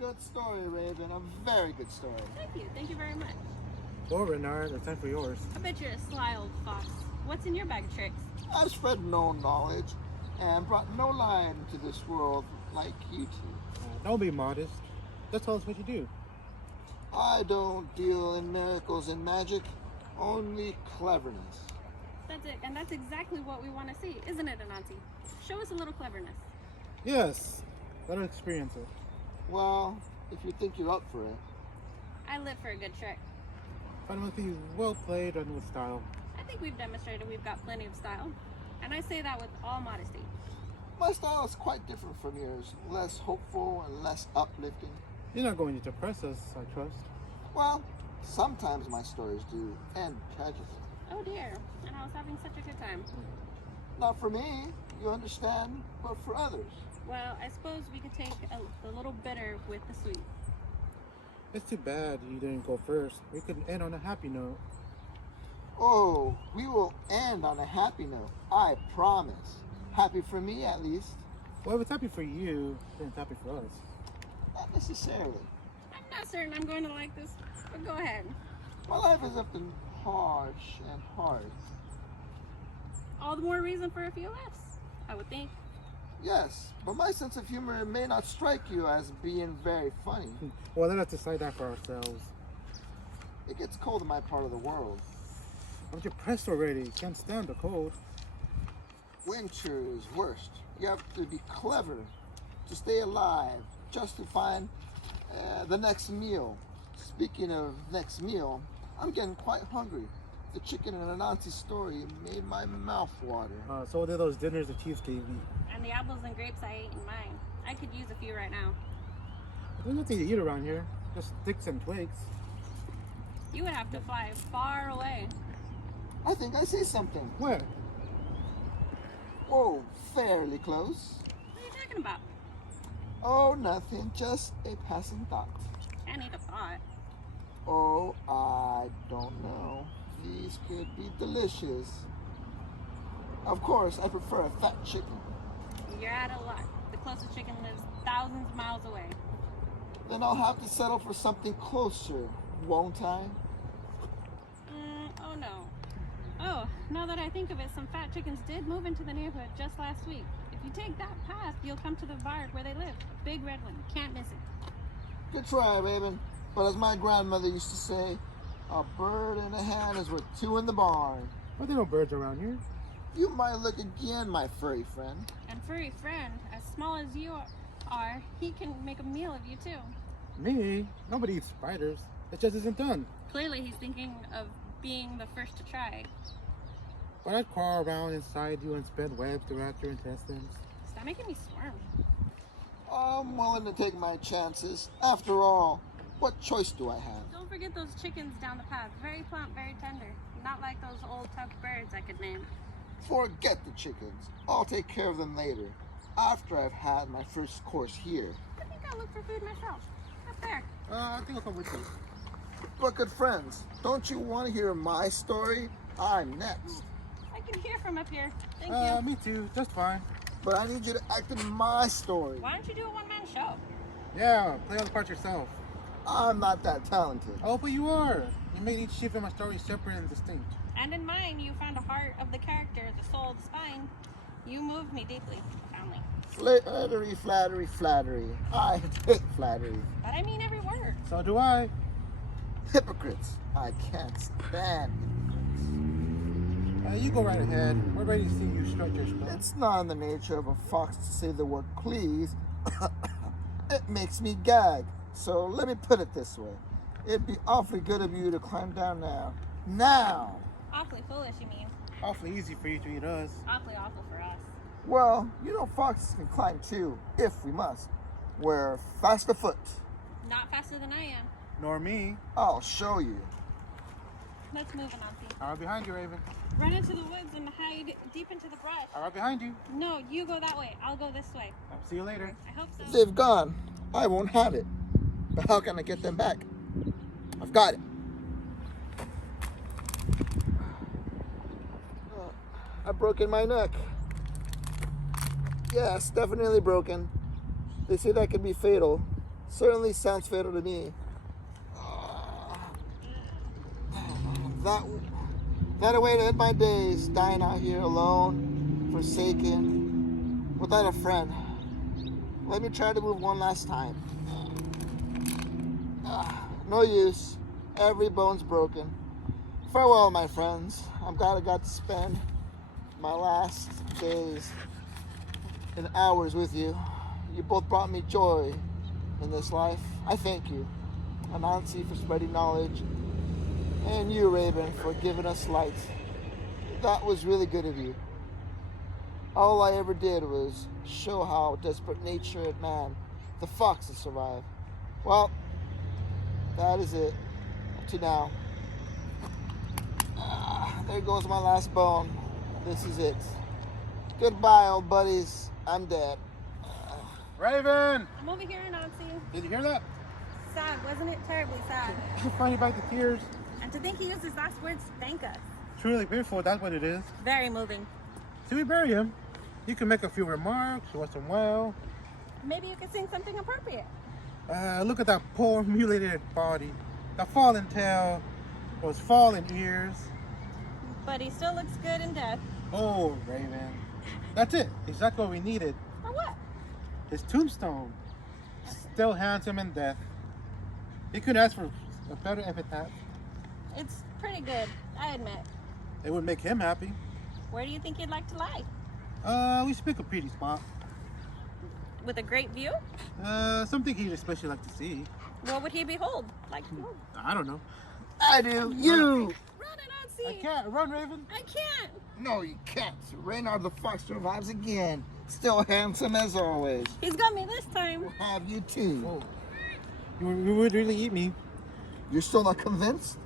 Good story, Raven. A very good story. Thank you. Thank you very much. Well, Renard, it's time for yours. I bet you're a sly old fox. What's in your bag of tricks? I've spread no knowledge and brought no light into this world like you two. Don't be modest. Just tell us what you do. I don't deal in miracles and magic, only cleverness. That's it, and that's exactly what we want to see, isn't it, Anansi? Show us a little cleverness. Yes, let us experience it. Well, if you think you're up for it. I live for a good trick. But it must be well played and with style. I think we've demonstrated we've got plenty of style, and I say that with all modesty. My style is quite different from yours, less hopeful and less uplifting. You're not going to depress us, I trust. Well, sometimes my stories do end tragically. Oh dear, and I was having such a good time. Not for me, you understand, but for others. Well, I suppose we could take a little bitter with the sweet. It's too bad you didn't go first. We could end on a happy note. Oh, we will end on a happy note, I promise. Happy for me, at least. Well, if it's happy for you, then it's happy for us. Not necessarily. I'm not certain I'm going to like this, but go ahead. My life has often harsh and hard. All the more reason for a few laughs, I would think. Yes, but my sense of humor may not strike you as being very funny. Well, let us decide that for ourselves. It gets cold in my part of the world. Aren't you pressed already? Can't stand the cold. Winter is worst. You have to be clever to stay alive, just to find the next meal. Speaking of next meal, I'm getting quite hungry. The chicken in Anansi's story made my mouth water. So did those dinners the chiefs gave me. And the apples and grapes I ate in mine. I could use a few right now. There's nothing to eat around here. Just sticks and twigs. You would have to fly far away. I think I see something. Where? Whoa, fairly close. What are you talking about? Oh, nothing, just a passing thought. Can't eat a thought. Oh, I don't know. These could be delicious. Of course, I prefer a fat chicken. You're out of luck. The closest chicken lives thousands of miles away. Then I'll have to settle for something closer, won't I? Oh no. Oh, now that I think of it, some fat chickens did move into the neighborhood just last week. If you take that path, you'll come to the barn where they live. Big red one. Can't miss it. Good try, Raven. But as my grandmother used to say, a bird in the hand is worth two in the barn. Are there no birds around here? You might look again, my furry friend. And furry friend, as small as you are, he can make a meal of you too. Me? Nobody eats spiders. It just isn't done. Clearly he's thinking of being the first to try. But I'd crawl around inside you and spread webs throughout your intestines. Stop making me squirm. I'm willing to take my chances. After all, what choice do I have? Don't forget those chickens down the path. Very plump, very tender. Not like those old tough birds I could name. Forget the chickens. I'll take care of them later, after I've had my first course here. I think I'll look for food myself. Up there. I think I'll come with you. But good friends, don't you want to hear my story? I'm next. I can hear from up here. Thank you. Me too. Just fine. But I need you to act in my story. Why don't you do a one-man show? Yeah, play all the parts yourself. I'm not that talented. Oh, but you are. You made each chief in my story separate and distinct. And in mine, you found a heart of the character, the soul, the spine. You moved me deeply, profoundly. Flattery, flattery, flattery. I hate flattery. But I mean every word. So do I. Hypocrites. I can't stand hypocrites. You go right ahead. We're ready to see you stretch your spell. It's not in the nature of a fox to say the word please. It makes me gag. So let me put it this way. It'd be awfully good of you to climb down now. Now! Awfully foolish, you mean. Awfully easy for you to eat us. Awfully awful for us. Well, you know foxes can climb too, if we must. We're fast afoot. Not faster than I am. Nor me. I'll show you. Let's move, Anansi. I'm right behind you, Raven. Run into the woods and hide deep into the brush. I'm right behind you. No, you go that way. I'll go this way. I'll see you later. I hope so. They've gone. I won't have it. But how can I get them back? I've got it. I've broken my neck. Yes, definitely broken. They say that could be fatal. Certainly sounds fatal to me. That a way to end my days, dying out here alone, forsaken, without a friend. Let me try to move one last time. No use. Every bone's broken. Farewell, my friends. I'm glad I got to spend my last days and hours with you. You both brought me joy in this life. I thank you. Anansi for spreading knowledge, and you, Raven, for giving us light. That was really good of you. All I ever did was show how desperate nature and man, the foxes, survive. Well, that is it. Up to now. There goes my last bone. This is it. Goodbye, old buddies. I'm dead. Raven! I'm over here, Nancy. Did you hear that? Sad, wasn't it? Terribly sad. You finally back to tears. And to think he used his last words to thank us. Truly beautiful, that's what it is. Very moving. So we bury him. You can make a few remarks, wish him well. Maybe you could sing something appropriate. Look at that poor mutilated body. The fallen tail, those fallen ears. But he still looks good in death. Oh, Raven. That's it. Exactly what we needed. For what? His tombstone. Still handsome in death. He could ask for a better epitaph. It's pretty good, I admit. It would make him happy. Where do you think you'd like to lie? We should pick a pretty spot. With a great view? Something he'd especially like to see. What would he behold? Like, I don't know. I do. You! run it, I Nancy! can't. Run, Raven. I can't! No, you can't. Reynard the Fox survives again. Still handsome as always. He's got me this time. We'll have you too. Oh. You would really eat me. You're still not convinced?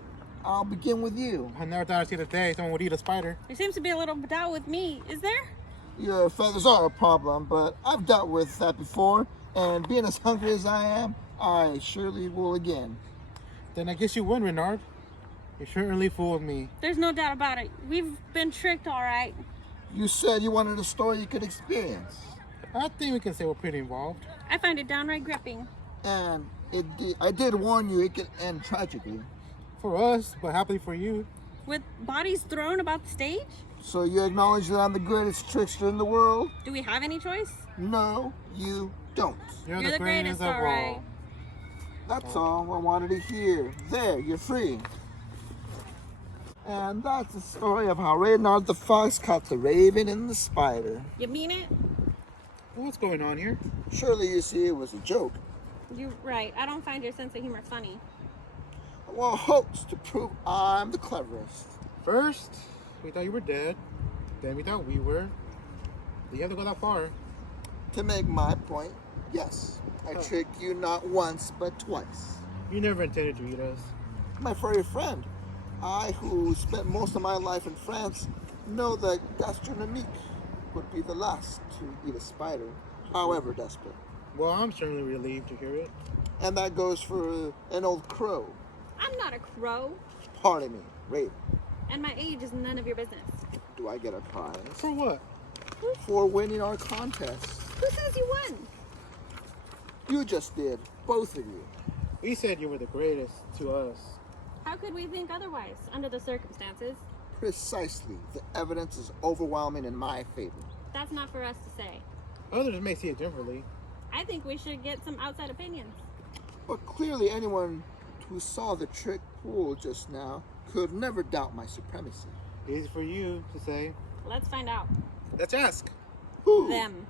I'll begin with you. I never thought I'd see the day someone would eat a spider. There seems to be a little doubt with me. Is there? Your feathers are a problem, but I've dealt with that before, and being as hungry as I am, I surely will again. Then I guess you win, Renard. You certainly fooled me. There's no doubt about it. We've been tricked, all right. You said you wanted a story you could experience, I think we can say we're pretty involved. I find it downright gripping. and I did warn you it could end tragically. For us, but happily for you. With bodies thrown about the stage? So you acknowledge that I'm the greatest trickster in the world? Do we have any choice? No, you don't. You're the greatest, of all right. all. That's all I wanted to hear. There, you're free. And that's the story of how Reynard the Fox caught the raven and the spider. You mean it? What's going on here? Surely you see it was a joke. You're right. I don't find your sense of humor funny. Well, hopes to prove I'm the cleverest. First, we thought you were dead. Then we thought we were. Do you have to go that far? To make my point, yes, I tricked you not once but twice. You never intended to eat us. My furry friend, I who spent most of my life in France, know that gastronomique would be the last to eat a spider, however desperate. Well, I'm certainly relieved to hear it. And that goes for an old crow. I'm not a crow, Pardon me, raven. and my age is none of your business. Do I get a prize For what? for winning our contest? Who says you won? You just did, both of you. We said you were the greatest to us. How could we think otherwise, under the circumstances? Precisely. The evidence is overwhelming in my favor. That's not for us to say. Others may see it differently. I think we should get some outside opinions. But clearly anyone who saw the trick pulled just now could never doubt my supremacy. Easy for you to say. Let's find out. Let's ask. Who? Them.